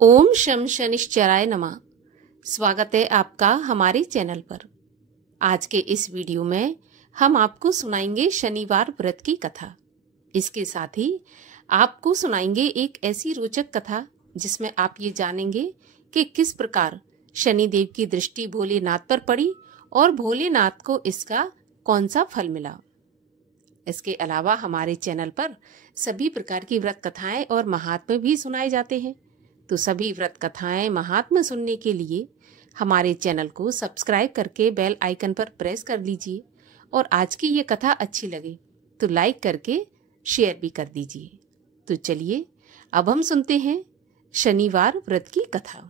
ओम शम शनिश्चराय नमः। स्वागत है आपका हमारे चैनल पर। आज के इस वीडियो में हम आपको सुनाएंगे शनिवार व्रत की कथा। इसके साथ ही आपको सुनाएंगे एक ऐसी रोचक कथा जिसमें आप ये जानेंगे कि किस प्रकार शनिदेव की दृष्टि भोलेनाथ पर पड़ी और भोलेनाथ को इसका कौन सा फल मिला। इसके अलावा हमारे चैनल पर सभी प्रकार की व्रत कथाएं और महात्म्य भी सुनाए जाते हैं। तो सभी व्रत कथाएं महात्म्य सुनने के लिए हमारे चैनल को सब्सक्राइब करके बेल आइकन पर प्रेस कर लीजिए और आज की ये कथा अच्छी लगे तो लाइक करके शेयर भी कर दीजिए। तो चलिए अब हम सुनते हैं शनिवार व्रत की कथा।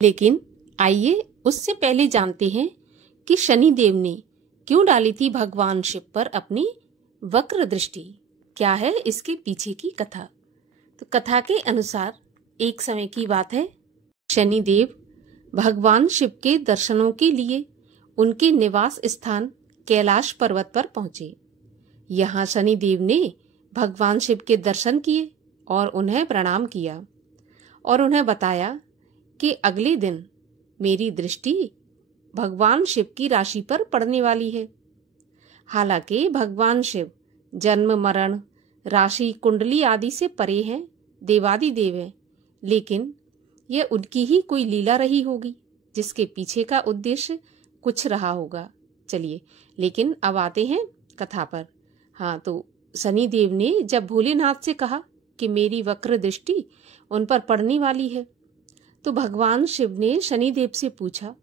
लेकिन आइए उससे पहले जानते हैं कि शनिदेव ने क्यों डाली थी भगवान शिव पर अपनी वक्र दृष्टि। क्या है इसके पीछे की कथा। तो कथा के अनुसार एक समय की बात है, शनिदेव भगवान शिव के दर्शनों के लिए उनके निवास स्थान कैलाश पर्वत पर पहुंचे। यहाँ शनिदेव ने भगवान शिव के दर्शन किए और उन्हें प्रणाम किया और उन्हें बताया कि अगले दिन मेरी दृष्टि भगवान शिव की राशि पर पड़ने वाली है। हालांकि भगवान शिव जन्म मरण राशि कुंडली आदि से परे हैं, देवादिदेव हैं, लेकिन यह उनकी ही कोई लीला रही होगी जिसके पीछे का उद्देश्य कुछ रहा होगा। चलिए लेकिन अब आते हैं कथा पर। हाँ, तो शनिदेव ने जब भोलेनाथ से कहा कि मेरी वक्र दृष्टि उन पर पड़ने वाली है, तो भगवान शिव ने शनिदेव से पूछा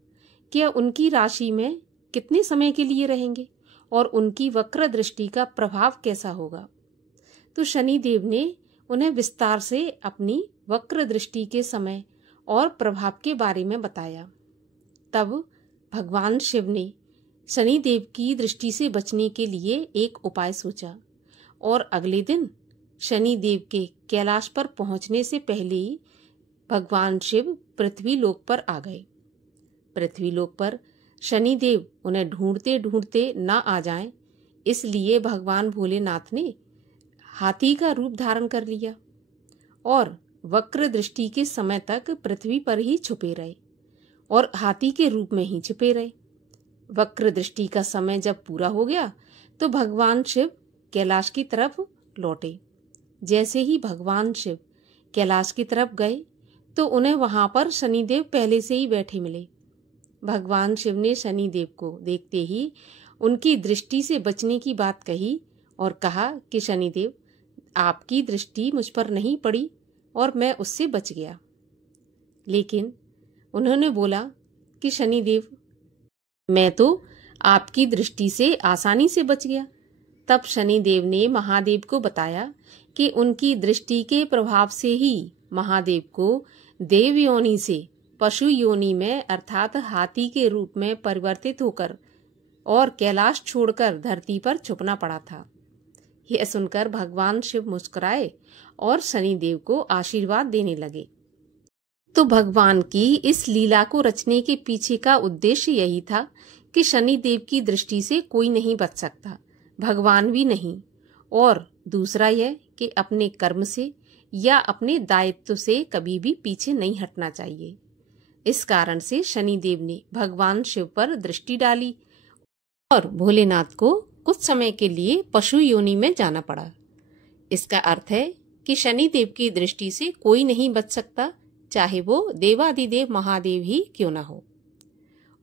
कि उनकी राशि में कितने समय के लिए रहेंगे और उनकी वक्र दृष्टि का प्रभाव कैसा होगा। तो शनिदेव ने उन्हें विस्तार से अपनी वक्र दृष्टि के समय और प्रभाव के बारे में बताया। तब भगवान शिव ने शनिदेव की दृष्टि से बचने के लिए एक उपाय सोचा और अगले दिन शनिदेव के कैलाश पर पहुंचने से पहले ही भगवान शिव पृथ्वी लोक पर आ गए। पृथ्वी लोक पर शनिदेव उन्हें ढूंढते ढूंढते न आ जाएं, इसलिए भगवान भोलेनाथ ने हाथी का रूप धारण कर लिया और वक्र दृष्टि के समय तक पृथ्वी पर ही छुपे रहे और हाथी के रूप में ही छुपे रहे। वक्र दृष्टि का समय जब पूरा हो गया तो भगवान शिव कैलाश की तरफ लौटे। जैसे ही भगवान शिव कैलाश की तरफ गए तो उन्हें वहां पर शनिदेव पहले से ही बैठे मिले। भगवान शिव ने शनिदेव को देखते ही उनकी दृष्टि से बचने की बात कही और कहा कि शनिदेव, आपकी दृष्टि मुझ पर नहीं पड़ी और मैं उससे बच गया। लेकिन उन्होंने बोला कि शनिदेव, मैं तो आपकी दृष्टि से आसानी से बच गया। तब शनिदेव ने महादेव को बताया कि उनकी दृष्टि के प्रभाव से ही महादेव को देव योनि से पशु योनि में अर्थात हाथी के रूप में परिवर्तित होकर और कैलाश छोड़कर धरती पर छुपना पड़ा था। यह सुनकर भगवान शिव मुस्कुराए और शनिदेव को आशीर्वाद देने लगे। तो भगवान की इस लीला को रचने के पीछे का उद्देश्य यही था कि शनिदेव की दृष्टि से कोई नहीं बच सकता, भगवान भी नहीं। और दूसरा यह कि अपने कर्म से या अपने दायित्व से कभी भी पीछे नहीं हटना चाहिए। इस कारण से शनिदेव ने भगवान शिव पर दृष्टि डाली और भोलेनाथ को कुछ समय के लिए पशु योनि में जाना पड़ा। इसका अर्थ है कि शनिदेव की दृष्टि से कोई नहीं बच सकता, चाहे वो देवादिदेव महादेव ही क्यों ना हो।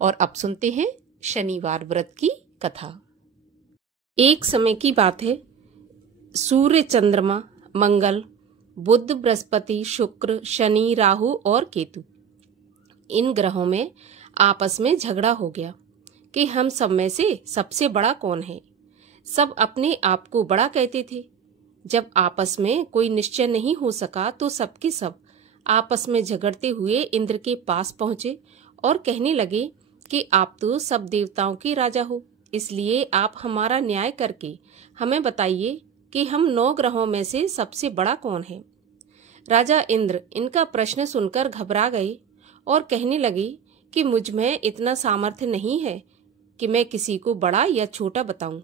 और अब सुनते हैं शनिवार व्रत की कथा। एक समय की बात है, सूर्य, चंद्रमा, मंगल, बुध, बृहस्पति, शुक्र, शनि, राहु और केतु, इन ग्रहों में आपस में झगड़ा हो गया कि हम सब में से सबसे बड़ा कौन है। सब अपने आप को बड़ा कहते थे। जब आपस में कोई निश्चय नहीं हो सका तो सबके सब आपस में झगड़ते हुए इंद्र के पास पहुंचे और कहने लगे कि आप तो सब देवताओं के राजा हो, इसलिए आप हमारा न्याय करके हमें बताइए कि हम 9 ग्रहों में से सबसे बड़ा कौन है। राजा इंद्र इनका प्रश्न सुनकर घबरा गए और कहने लगे कि मुझ में इतना सामर्थ्य नहीं है कि मैं किसी को बड़ा या छोटा बताऊं।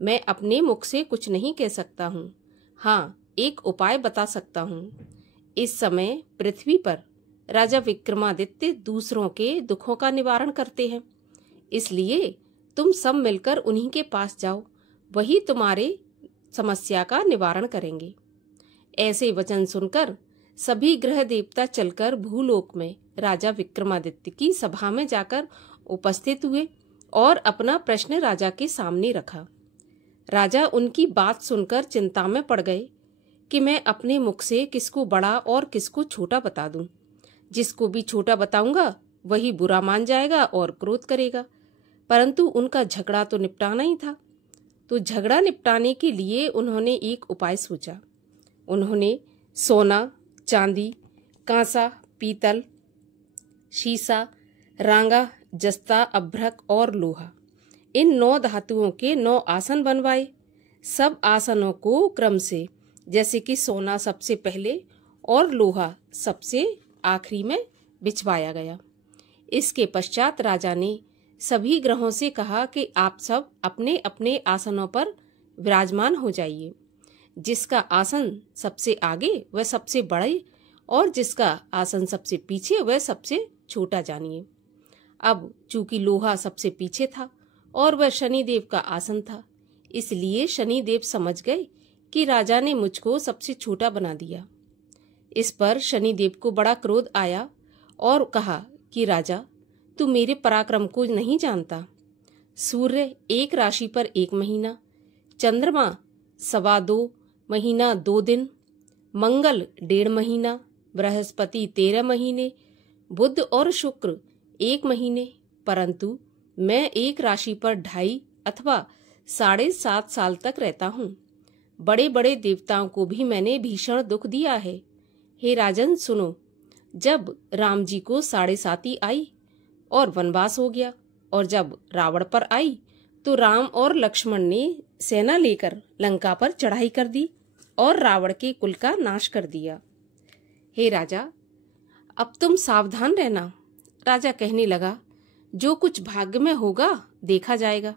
मैं अपने मुख से कुछ नहीं कह सकता हूँ। हाँ, एक उपाय बता सकता हूँ। इस समय पृथ्वी पर राजा विक्रमादित्य दूसरों के दुखों का निवारण करते हैं, इसलिए तुम सब मिलकर उन्हीं के पास जाओ, वही तुम्हारे समस्या का निवारण करेंगे। ऐसे वचन सुनकर सभी ग्रह देवता चलकर भूलोक में राजा विक्रमादित्य की सभा में जाकर उपस्थित हुए और अपना प्रश्न राजा के सामने रखा। राजा उनकी बात सुनकर चिंता में पड़ गए कि मैं अपने मुख से किसको बड़ा और किसको छोटा बता दूं। जिसको भी छोटा बताऊंगा वही बुरा मान जाएगा और क्रोध करेगा, परंतु उनका झगड़ा तो निपटाना ही था। तो झगड़ा निपटाने के लिए उन्होंने एक उपाय सोचा। उन्होंने सोना, चांदी, कांसा, पीतल, शीशा, रांगा, जस्ता, अभ्रक और लोहा, इन 9 धातुओं के 9 आसन बनवाए। सब आसनों को क्रम से, जैसे कि सोना सबसे पहले और लोहा सबसे आखिरी में बिछवाया गया। इसके पश्चात राजा ने सभी ग्रहों से कहा कि आप सब अपने अपने आसनों पर विराजमान हो जाइए। जिसका आसन सबसे आगे वह सबसे बड़े और जिसका आसन सबसे पीछे वह सबसे छोटा जानिए। अब चूंकि लोहा सबसे पीछे था और वह शनिदेव का आसन था, इसलिए शनिदेव समझ गए कि राजा ने मुझको सबसे छोटा बना दिया। इस पर शनिदेव को बड़ा क्रोध आया और कहा कि राजा, तू मेरे पराक्रम को नहीं जानता। सूर्य 1 राशि पर 1 महीना, चंद्रमा 2.25 महीना 2 दिन, मंगल 1.5 महीना, बृहस्पति 13 महीने, बुध और शुक्र 1 महीने, परंतु मैं 1 राशि पर 2.5 अथवा 7.5 साल तक रहता हूँ। बड़े बड़े देवताओं को भी मैंने भीषण दुख दिया है। हे राजन सुनो, जब राम जी को 7.5 आई और वनवास हो गया, और जब रावण पर आई तो राम और लक्ष्मण ने सेना लेकर लंका पर चढ़ाई कर दी और रावण के कुल का नाश कर दिया। हे राजा, अब तुम सावधान रहना। राजा कहने लगा, जो कुछ भाग्य में होगा देखा जाएगा।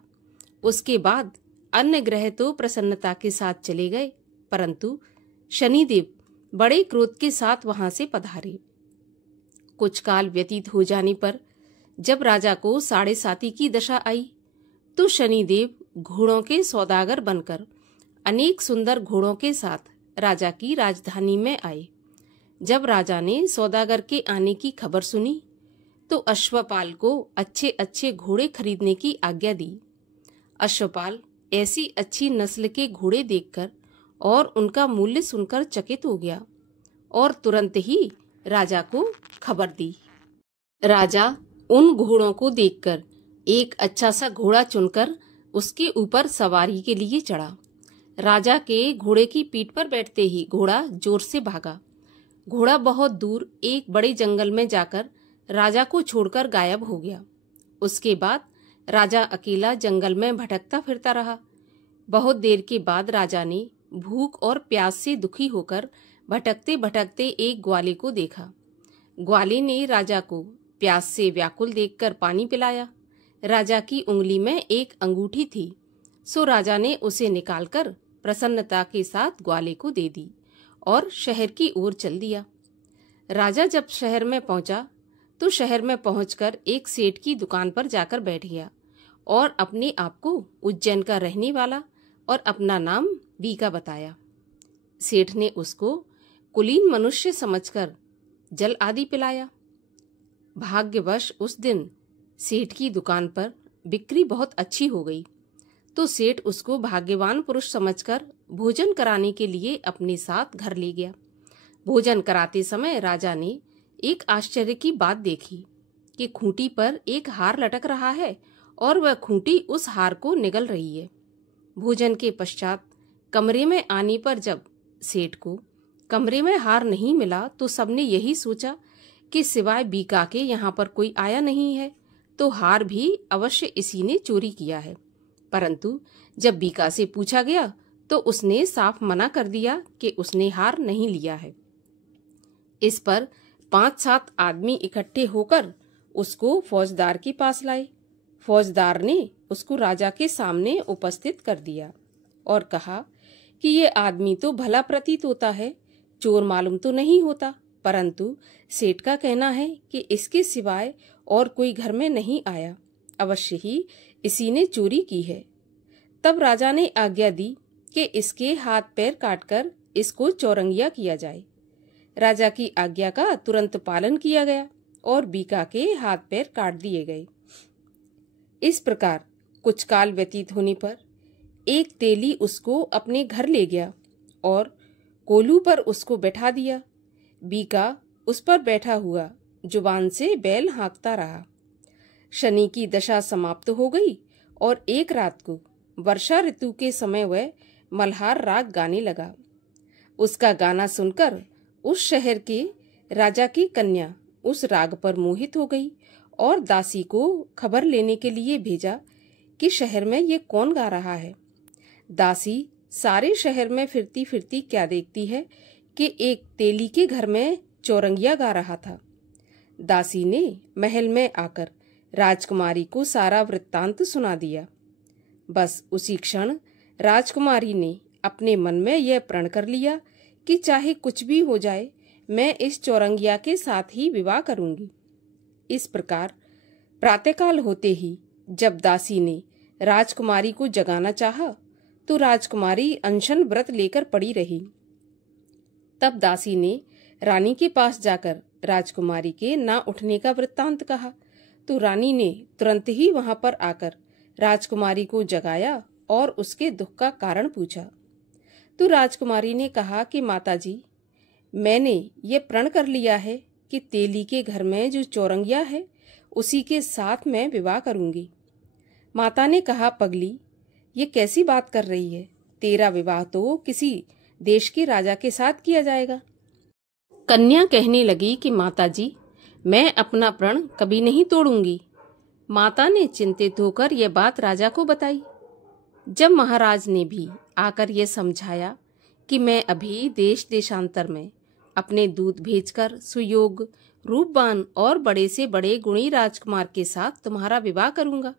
उसके बाद अन्य ग्रह तो प्रसन्नता के साथ चले गए, परंतु शनिदेव बड़े क्रोध के साथ वहां से पधारे। कुछ काल व्यतीत हो जाने पर जब राजा को 7.5 की दशा आई तो शनिदेव घोड़ों के सौदागर बनकर अनेक सुंदर घोड़ों के साथ राजा की राजधानी में आए। जब राजा ने सौदागर के आने की खबर सुनी तो अश्वपाल को अच्छे अच्छे घोड़े खरीदने की आज्ञा दी। अश्वपाल ऐसी अच्छी नस्ल के घोड़े देखकर और उनका मूल्य सुनकर चकित हो गया और तुरंत ही राजा को खबर दी। राजा उन घोड़ों को देखकर एक अच्छा सा घोड़ा चुनकर उसके ऊपर सवारी के लिए चढ़ा। राजा के घोड़े की पीठ पर बैठते ही घोड़ा जोर से भागा। घोड़ा बहुत दूर एक बड़े जंगल में जाकर राजा को छोड़कर गायब हो गया। उसके बाद राजा अकेला जंगल में भटकता फिरता रहा। बहुत देर के बाद राजा ने भूख और प्यास से दुखी होकर भटकते भटकते एक ग्वाले को देखा। ग्वाले ने राजा को प्यास से व्याकुल देखकर पानी पिलाया। राजा की उंगली में एक अंगूठी थी, सो राजा ने उसे निकालकर प्रसन्नता के साथ ग्वाले को दे दी और शहर की ओर चल दिया। राजा जब शहर में पहुंचा तो शहर में पहुंचकर एक सेठ की दुकान पर जाकर बैठ गया और अपने आप को उज्जैन का रहने वाला और अपना नाम बीका बताया। सेठ ने उसको कुलीन मनुष्य समझकर जल आदि पिलाया। भाग्यवश उस दिन सेठ की दुकान पर बिक्री बहुत अच्छी हो गई, तो सेठ उसको भाग्यवान पुरुष समझकर भोजन कराने के लिए अपने साथ घर ले गया। भोजन कराते समय राजा ने एक आश्चर्य की बात देखी कि खूंटी पर एक हार लटक रहा है और वह खूंटी उस हार को निगल रही है। भोजन के पश्चात कमरे में आने पर जब सेठ को कमरे में हार नहीं मिला तो सबने यही सोचा कि सिवाय बीका के यहाँ पर कोई आया नहीं है, तो हार भी अवश्य इसी ने चोरी किया है। परंतु जब बीका से पूछा गया तो उसने साफ मना कर दिया कि उसने हार नहीं लिया है। इस पर 5-7 आदमी इकट्ठे होकर उसको फौजदार के पास लाए। फौजदार ने उसको राजा के सामने उपस्थित कर दिया और कहा कि ये आदमी तो भला प्रतीत होता है, चोर मालूम तो नहीं होता, परंतु सेठ का कहना है कि इसके सिवाय और कोई घर में नहीं आया, अवश्य ही इसी ने चोरी की है। तब राजा ने आज्ञा दी कि इसके हाथ पैर काटकर इसको चौरंगिया किया जाए। राजा की आज्ञा का तुरंत पालन किया गया और बीका के हाथ पैर काट दिए गए। इस प्रकार कुछ काल व्यतीत होने पर एक तेली उसको अपने घर ले गया और कोलू पर उसको बैठा दिया। बीका उस पर बैठा हुआ जुबान से बैल हाँकता रहा। शनि की दशा समाप्त हो गई और एक रात को वर्षा ऋतु के समय वह मल्हार राग गाने लगा। उसका गाना सुनकर उस शहर के राजा की कन्या उस राग पर मोहित हो गई और दासी को खबर लेने के लिए भेजा कि शहर में ये कौन गा रहा है। दासी सारे शहर में फिरती फिरती क्या देखती है कि एक तेली के घर में चौरंगिया गा रहा था। दासी ने महल में आकर राजकुमारी को सारा वृत्तांत सुना दिया। बस उसी क्षण राजकुमारी ने अपने मन में यह प्रण कर लिया कि चाहे कुछ भी हो जाए, मैं इस चौरंगिया के साथ ही विवाह करूंगी। इस प्रकार प्रातःकाल होते ही जब दासी ने राजकुमारी को जगाना चाहा, तो राजकुमारी अनशन व्रत लेकर पड़ी रही। तब दासी ने रानी के पास जाकर राजकुमारी के ना उठने का वृत्तांत कहा, तो रानी ने तुरंत ही वहां पर आकर राजकुमारी को जगाया और उसके दुख का कारण पूछा। तो राजकुमारी ने कहा कि माताजी, मैंने ये प्रण कर लिया है कि तेली के घर में जो चौरंगिया है उसी के साथ मैं विवाह करूंगी। माता ने कहा, पगली, ये कैसी बात कर रही है? तेरा विवाह तो किसी देश के राजा के साथ किया जाएगा। कन्या कहने लगी कि माताजी, मैं अपना प्रण कभी नहीं तोड़ूंगी। माता ने चिंतित होकर यह बात राजा को बताई। जब महाराज ने भी आकर यह समझाया कि मैं अभी देश देशांतर में अपने दूत भेजकर सुयोग, रूपवान और बड़े से बड़े गुणी राजकुमार के साथ तुम्हारा विवाह करूंगा,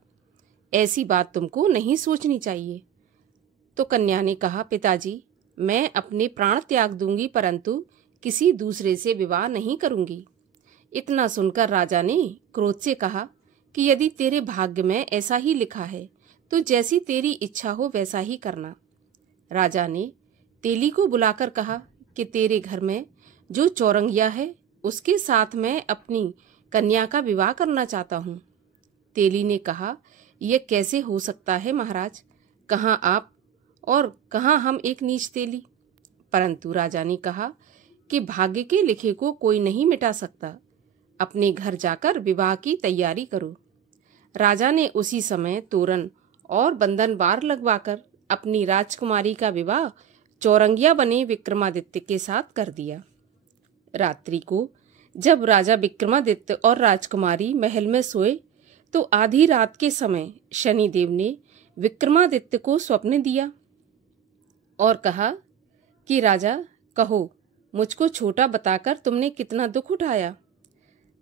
ऐसी बात तुमको नहीं सोचनी चाहिए। तो कन्या ने कहा, पिताजी, मैं अपने प्राण त्याग दूंगी, परंतु किसी दूसरे से विवाह नहीं करूंगी। इतना सुनकर राजा ने क्रोध से कहा कि यदि तेरे भाग्य में ऐसा ही लिखा है तो जैसी तेरी इच्छा हो वैसा ही करना। राजा ने तेली को बुलाकर कहा कि तेरे घर में जो चौरंगिया है उसके साथ मैं अपनी कन्या का विवाह करना चाहता हूँ। तेली ने कहा, यह कैसे हो सकता है महाराज? कहाँ आप और कहाँ हम एक नीच तेली? परंतु राजा ने कहा कि भाग्य के लिखे को कोई नहीं मिटा सकता। अपने घर जाकर विवाह की तैयारी करो। राजा ने उसी समय तोरण और बंधन बार लगवाकर अपनी राजकुमारी का विवाह चौरंगिया बने विक्रमादित्य के साथ कर दिया। रात्रि को जब राजा विक्रमादित्य और राजकुमारी महल में सोए, तो आधी रात के समय शनिदेव ने विक्रमादित्य को स्वप्न दिया और कहा कि राजा, कहो, मुझको छोटा बताकर तुमने कितना दुख उठाया।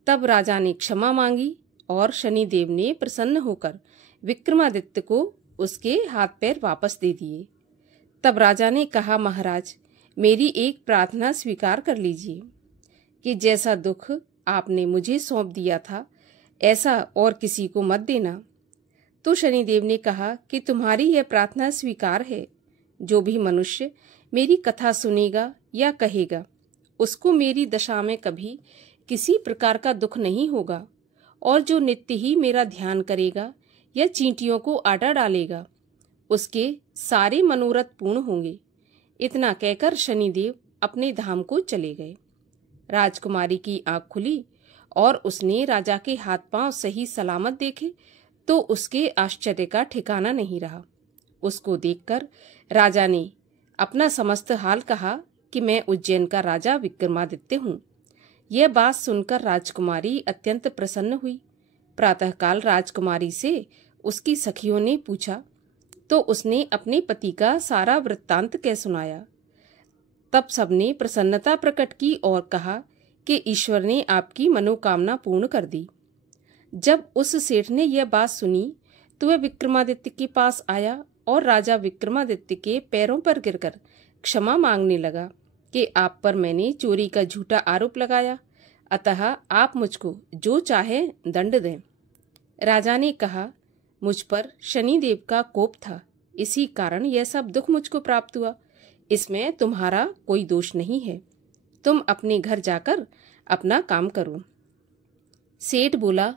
तब राजा ने क्षमा मांगी और शनिदेव ने प्रसन्न होकर विक्रमादित्य को उसके हाथ पैर वापस दे दिए। तब राजा ने कहा, महाराज, मेरी एक प्रार्थना स्वीकार कर लीजिए कि जैसा दुख आपने मुझे सौंप दिया था ऐसा और किसी को मत देना। तो शनिदेव ने कहा कि तुम्हारी यह प्रार्थना स्वीकार है। जो भी मनुष्य मेरी कथा सुनेगा या कहेगा, उसको मेरी दशा में कभी किसी प्रकार का दुख नहीं होगा, और जो नित्य ही मेरा ध्यान करेगा या चींटियों को आटा डालेगा, उसके सारे मनोरथ पूर्ण होंगे। इतना कहकर शनिदेव अपने धाम को चले गए। राजकुमारी की आंख खुली और उसने राजा के हाथ पांव सही सलामत देखे तो उसके आश्चर्य का ठिकाना नहीं रहा। उसको देखकर राजा ने अपना समस्त हाल कहा कि मैं उज्जैन का राजा विक्रमादित्य हूँ। यह बात सुनकर राजकुमारी अत्यंत प्रसन्न हुई। प्रातःकाल राजकुमारी से उसकी सखियों ने पूछा तो उसने अपने पति का सारा वृत्तांत कह सुनाया। तब सबने प्रसन्नता प्रकट की और कहा कि ईश्वर ने आपकी मनोकामना पूर्ण कर दी। जब उस सेठ ने यह बात सुनी तो वह विक्रमादित्य के पास आया और राजा विक्रमादित्य के पैरों पर गिरकर क्षमा मांगने लगा कि आप पर मैंने चोरी का झूठा आरोप लगाया, अतः आप मुझको जो चाहे दंड दें। राजा ने कहा, मुझ पर शनिदेव का कोप था, इसी कारण यह सब दुख मुझको प्राप्त हुआ। इसमें तुम्हारा कोई दोष नहीं है। तुम अपने घर जाकर अपना काम करो। सेठ बोला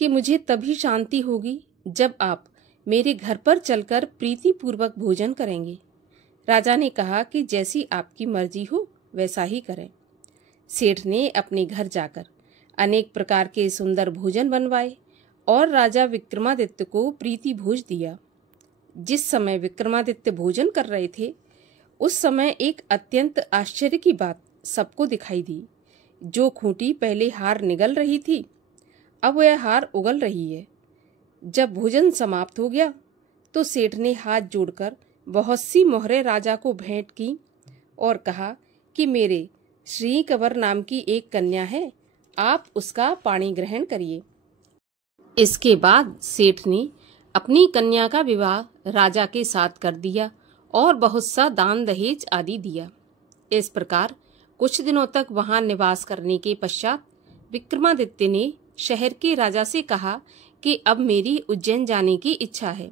कि मुझे तभी शांति होगी जब आप मेरे घर पर चलकर प्रीतिपूर्वक भोजन करेंगे। राजा ने कहा कि जैसी आपकी मर्जी हो वैसा ही करें। सेठ ने अपने घर जाकर अनेक प्रकार के सुंदर भोजन बनवाए और राजा विक्रमादित्य को प्रीति भोज दिया। जिस समय विक्रमादित्य भोजन कर रहे थे, उस समय एक अत्यंत आश्चर्य की बात सबको दिखाई दी। जो खूंटी पहले हार निगल रही थी, अब वह हार उगल रही है। जब भोजन समाप्त हो गया तो सेठ ने हाथ जोड़कर बहुत सी मोहरें राजा को भेंट की और कहा कि मेरे श्री कंवर नाम की एक कन्या है, आप उसका पाणी ग्रहण करिए। इसके बाद सेठ ने अपनी कन्या का विवाह राजा के साथ कर दिया और बहुत सा दान दहेज आदि दिया। इस प्रकार कुछ दिनों तक वहां निवास करने के पश्चात विक्रमादित्य ने शहर के राजा से कहा कि अब मेरी उज्जैन जाने की इच्छा है।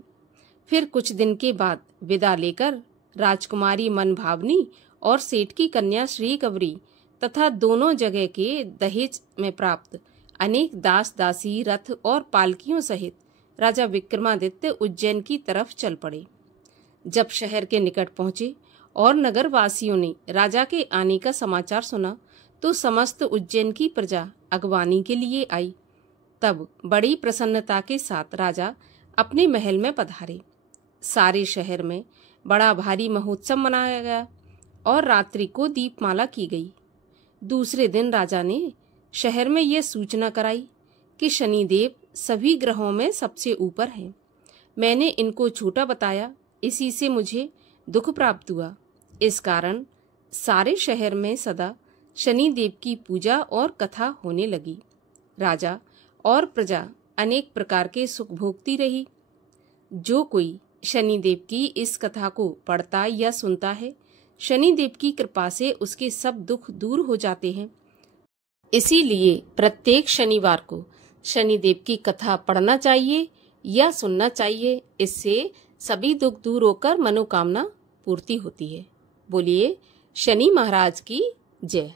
फिर कुछ दिन के बाद विदा लेकर राजकुमारी मनभावनी और सेठ की कन्या श्री कंवरी तथा दोनों जगह के दहेज में प्राप्त अनेक दास दासी, रथ और पालकियों सहित राजा विक्रमादित्य उज्जैन की तरफ चल पड़े। जब शहर के निकट पहुंचे और नगर वासियों ने राजा के आने का समाचार सुना तो समस्त उज्जैन की प्रजा अगवानी के लिए आई। तब बड़ी प्रसन्नता के साथ राजा अपने महल में पधारे। सारे शहर में बड़ा भारी महोत्सव मनाया गया और रात्रि को दीपमाला की गई। दूसरे दिन राजा ने शहर में यह सूचना कराई कि शनिदेव सभी ग्रहों में सबसे ऊपर हैं। मैंने इनको छोटा बताया, इसी से मुझे दुख प्राप्त हुआ। इस कारण सारे शहर में सदा शनिदेव की पूजा और कथा होने लगी। राजा और प्रजा अनेक प्रकार के सुख भोगती रही। जो कोई शनिदेव की इस कथा को पढ़ता या सुनता है, शनिदेव की कृपा से उसके सब दुख दूर हो जाते हैं। इसीलिए प्रत्येक शनिवार को शनिदेव की कथा पढ़ना चाहिए या सुनना चाहिए। इससे सभी दुख दूर होकर मनोकामना पूर्ति होती है। बोलिए शनि महाराज की जय।